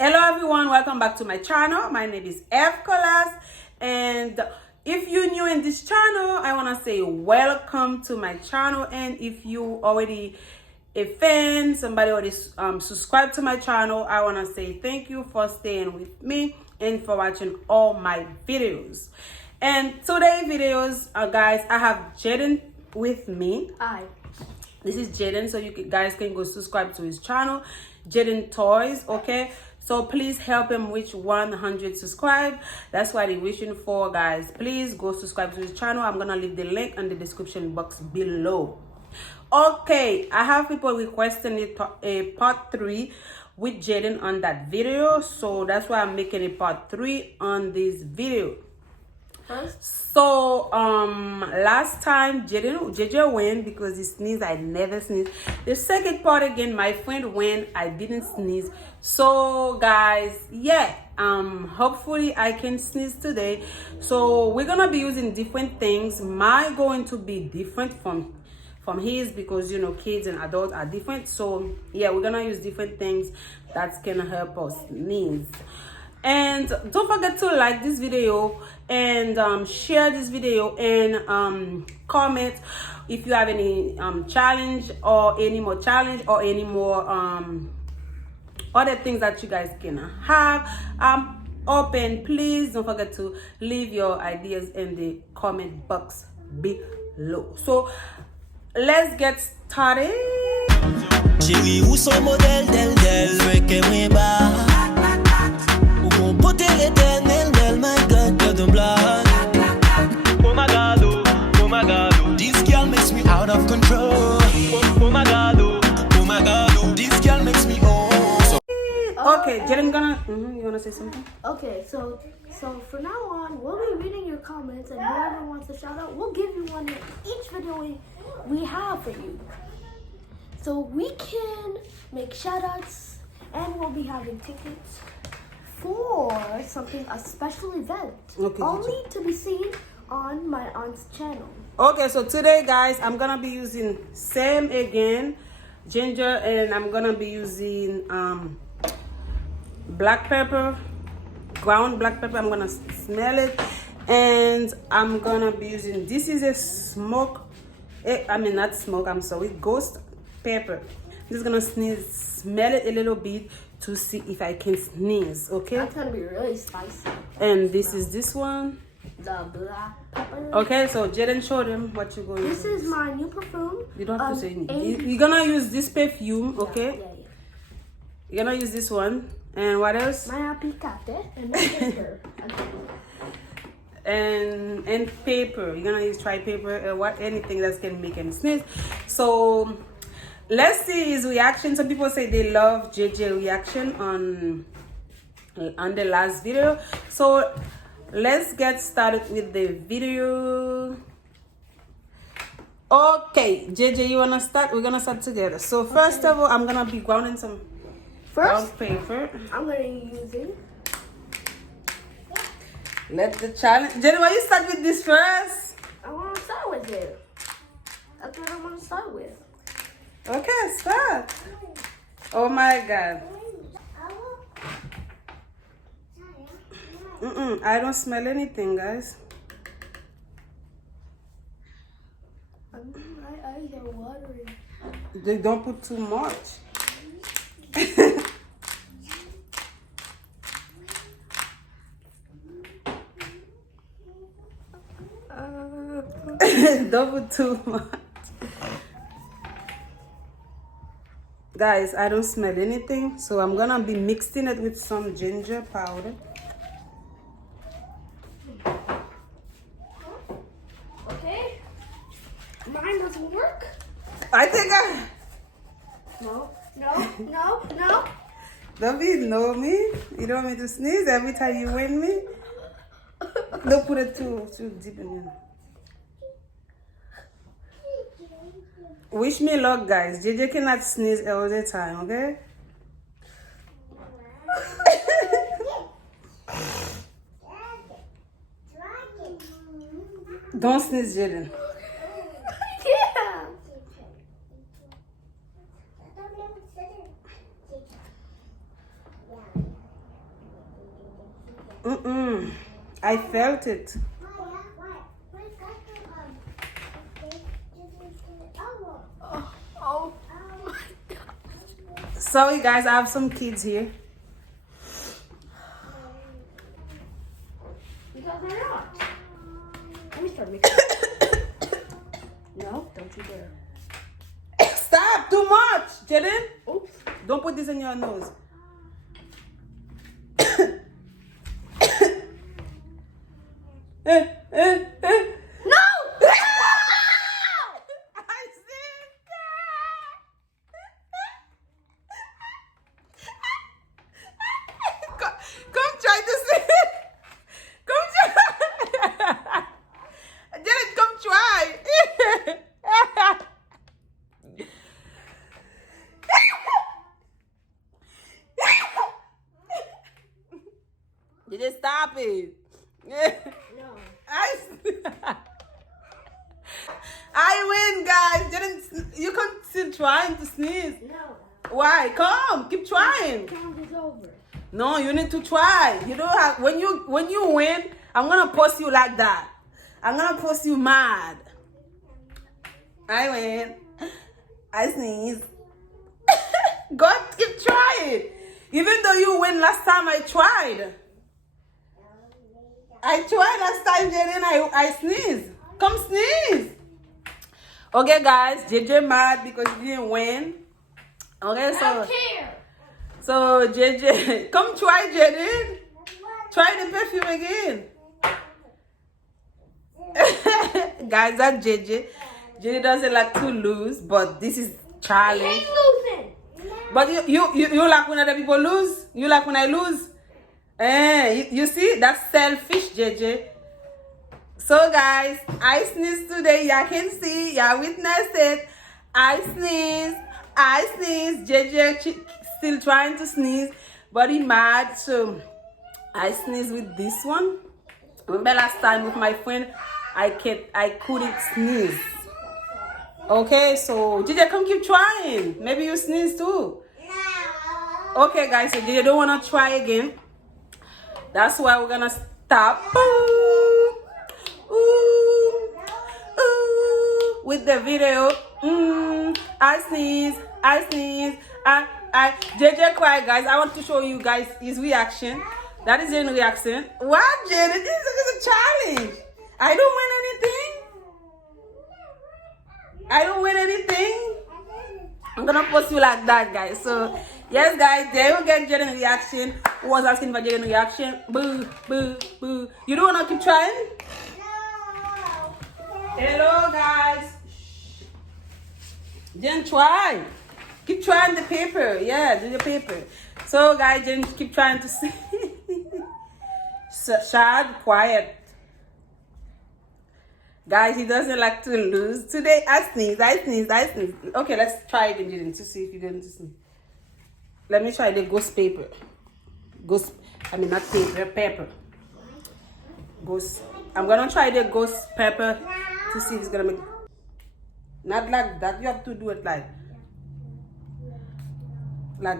Hello everyone, welcome back to my channel. My name is F Colas, and if you're new in this channel, I want to say welcome to my channel. And if you already a fan, somebody already subscribed to my channel, I want to say thank you for staying with me and for watching all my videos. And today videos, guys, I have Jaden with me. Hi. This is Jaden, so guys can go subscribe to his channel, Jaden Toys. Okay, so please help him reach 100 subscribe. That's what he's wishing for, guys. Please go subscribe to his channel. I'm gonna leave the link in the description box below. Okay, I have people requesting a part 3 with Jaden on that video, so that's why I'm making a part 3 on this video. So last time JJ win because he sneezed. I never sneeze. The second part again, my friend win. I didn't sneeze. So guys, yeah, hopefully I can sneeze today. So we're gonna be using different things. Mine going to be different from his, because you know kids and adults are different. So yeah, we're gonna use different things that's gonna help us sneeze. And don't forget to like this video and share this video and comment if you have any challenge or any more challenge or any more other things that you guys can have. Open. Please don't forget to leave your ideas in the comment box below. So let's get started. Chérie, où son modèle d'elle, ouais, qu'elle bat. Mon beauté éternelle, elle, my God, you're the blood. Oh my God, oh my God, oh. This girl makes me out of control. Oh my God, oh my God, oh. This girl makes me Okay, Jaden you wanna say something? Okay, so from now on, we'll be reading your comments, and whoever wants a shout out, we'll give you one in each video we have for you. So we can make shout outs, and we'll be having tickets for a special event, Okay, only to be seen on my aunt's channel. Okay, so today guys, I'm gonna be using same again, ginger, and I'm gonna be using black pepper, ground black pepper. I'm gonna smell it, and I'm gonna be using, this is a ghost pepper. I'm just gonna smell it a little bit to see if I can sneeze. Okay, That's gonna be really spicy. and this is this one. The black pepper. Okay, so Jaden, show them what you're going to use. This is my new perfume. You don't have to say anything. You're gonna use this perfume, okay? Yeah. You're gonna use this one. And what else? My aplicate and my paper. and paper. You're gonna use paper, anything that can make him sneeze. So let's see his reaction. Some people say they love JJ reaction on the last video. So let's get started with the video. Okay, JJ, you wanna start? We're gonna start together. So first of all, I'm gonna be grounding some brown paper. I'm gonna be using. Let the challenge. JJ, why you start with this first? I want to start with it. That's what I want to start with. Okay, start. Oh my God. I don't smell anything, guys. My eyes are watering. They don't put too much. Don't put too much. Guys, I don't smell anything, so I'm gonna be mixing it with some ginger powder. Okay. Mine doesn't work. I think No. Don't know me. You don't want me to sneeze every time you win me. Don't put it too deep in here. Wish me luck, guys. JJ cannot sneeze all the time, okay? Don't sneeze, Jaden. Yeah. I felt it. Oh. Sorry guys, I have some kids here. You guys are not. Let me start mixing. No, don't you dare. Stop! Too much! Jaden? Oops. Don't put this in your nose. No! I see. Come try to see. Come try. Jared, come try. Just stop it. No. I win, guys. Jaden, you can still trying to sneeze. No. Why? Come, keep trying. Count is over. No, you need to try. You don't have when you win, I'm gonna post you like that. I'm gonna post you mad. I win. I sneeze. God, keep trying. Even though you win last time, I tried. I tried last time, Jaden. I sneeze. Come sneeze. Okay, guys. JJ mad because he didn't win. Okay, I so. don't care. So, JJ, come try, Jaden. Try the perfume again. Guys, that's JJ. JJ doesn't like to lose, but this is I challenge. hate losing. But you like when other people lose? You like when I lose? You see? That's selfish, JJ. So, guys, I sneezed today. Y'all can see. Y'all witnessed it. I sneeze. JJ still trying to sneeze, but he mad. So I sneeze with this one. Remember last time with my friend, I couldn't sneeze. Okay, so JJ, come keep trying. Maybe you sneeze too. Okay, guys, so JJ don't wanna try again. That's why we're gonna stop. With the video. I sneeze. JJ cry, guys. I want to show you guys his reaction. That is his reaction. What, JJ? This is a challenge. I don't win anything. I'm gonna post you like that, guys. So yes, guys, there you get Jaden reaction. Who was asking for Jaden reaction? Boo, boo, boo. You don't wanna keep trying? Hello, guys. Jen, try. Keep trying the paper. Yeah, do the paper. So, guys, Jen, keep trying to see. Shad, quiet. Guys, he doesn't like to lose. Today, I sneeze. Okay, let's try again, Jen, to see if you're going to sneeze. Let me try the ghost paper. Not paper, pepper. Ghost. I'm going to try the ghost pepper to see if it's going to make... Not like that. You have to do it like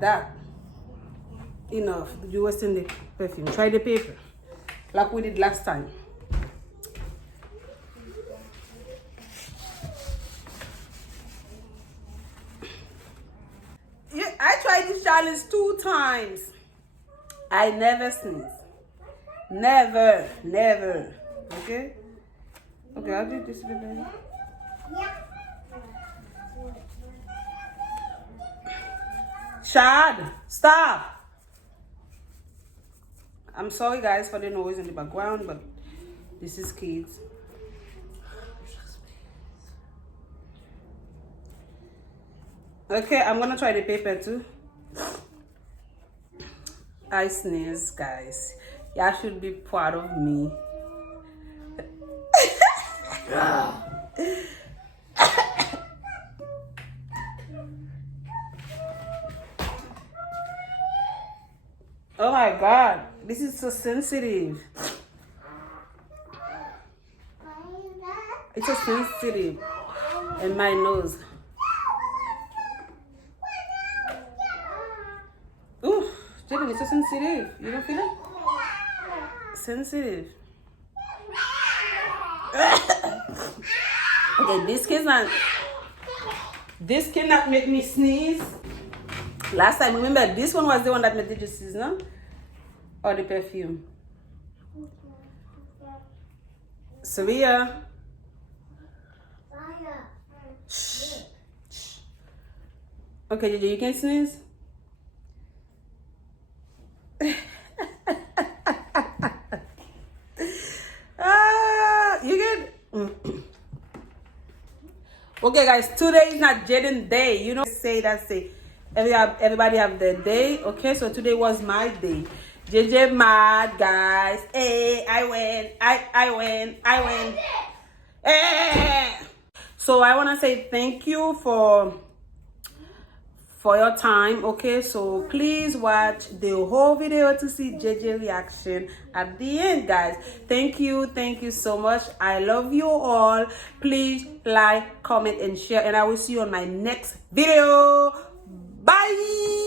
that. Enough. You was in the perfume. Try the paper. Like we did last time. Yeah, I tried this challenge 2 times. I never sneeze. Never. Okay? Okay, I'll do this with you. Shad, stop. I'm sorry, guys, for the noise in the background, but this is kids. Okay, I'm gonna try the paper too. I sneeze, guys. Y'all should be proud of me. Oh my God, this is so sensitive. It's so sensitive in my nose. Ooh, Jaden, it's so sensitive. You don't feel it? sensitive. Okay, this cannot make me sneeze. Last time, remember, this one was the one that made you sneeze, no? Or the perfume? Sevilla. Shh. Shh. Okay, JJ, you can sneeze? You can. Okay, guys, today is not Jaden day. You know, that's it. Everybody have their day. Okay, so today was my day. JJ mad, guys. Hey, I win. Hey. So I want to say thank you for your time. Okay, so please watch the whole video to see JJ reaction at the end, guys. Thank you so much. I love you all. Please like, comment, and share, and I will see you on my next video. Bye.